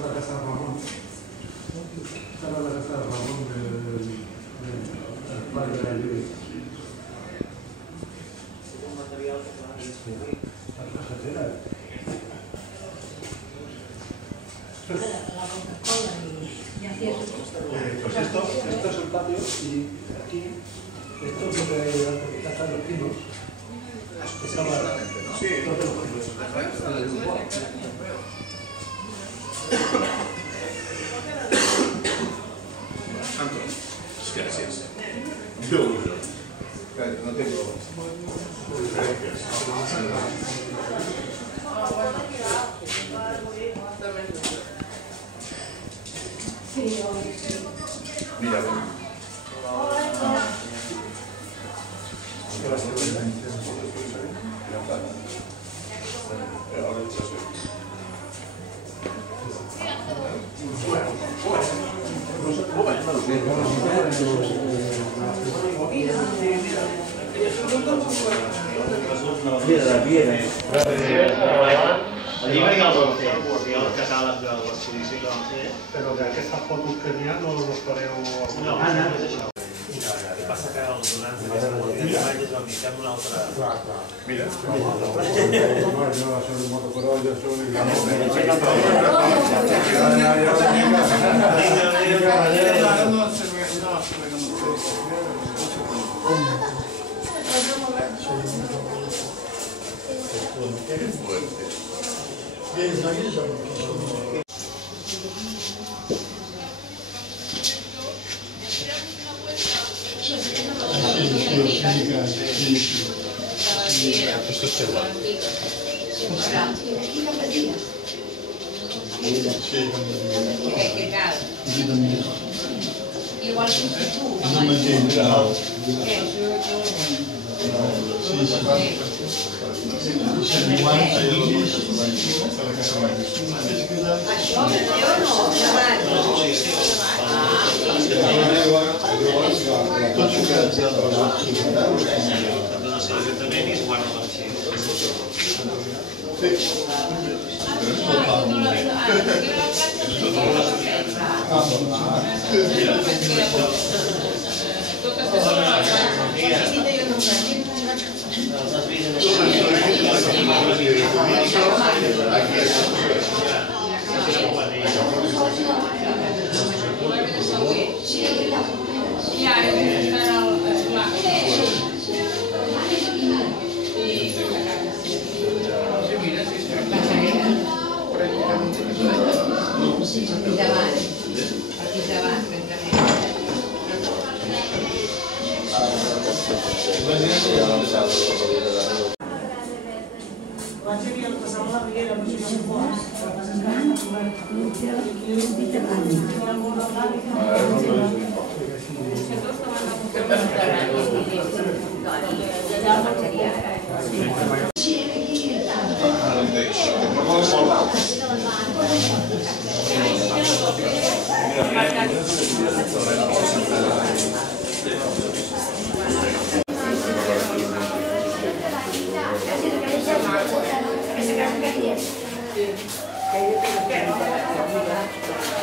la casa de Ramón. Estaba la casa de Ramón del padre de la Lluvia. Un material que va a descubrir. La cajetera. Pues esto es el patio y aquí, esto es donde están los pinos. Sí, gracias. Yo no tengo mira, Piedra, piedra. Allí venía els casals de l'exposició que vam fer. Però que aquestes fotos que n'hi ha no les fareu... No, no és això. El que passa que els donants d'aquestes imatges van dir una altra... Clar. mira. No, jo soy un motocross, yo soy... Esto es celular. Che cal? Igual que tu, això L'ajuntament i es guarda l'arxiu.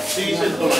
Sí, se toma.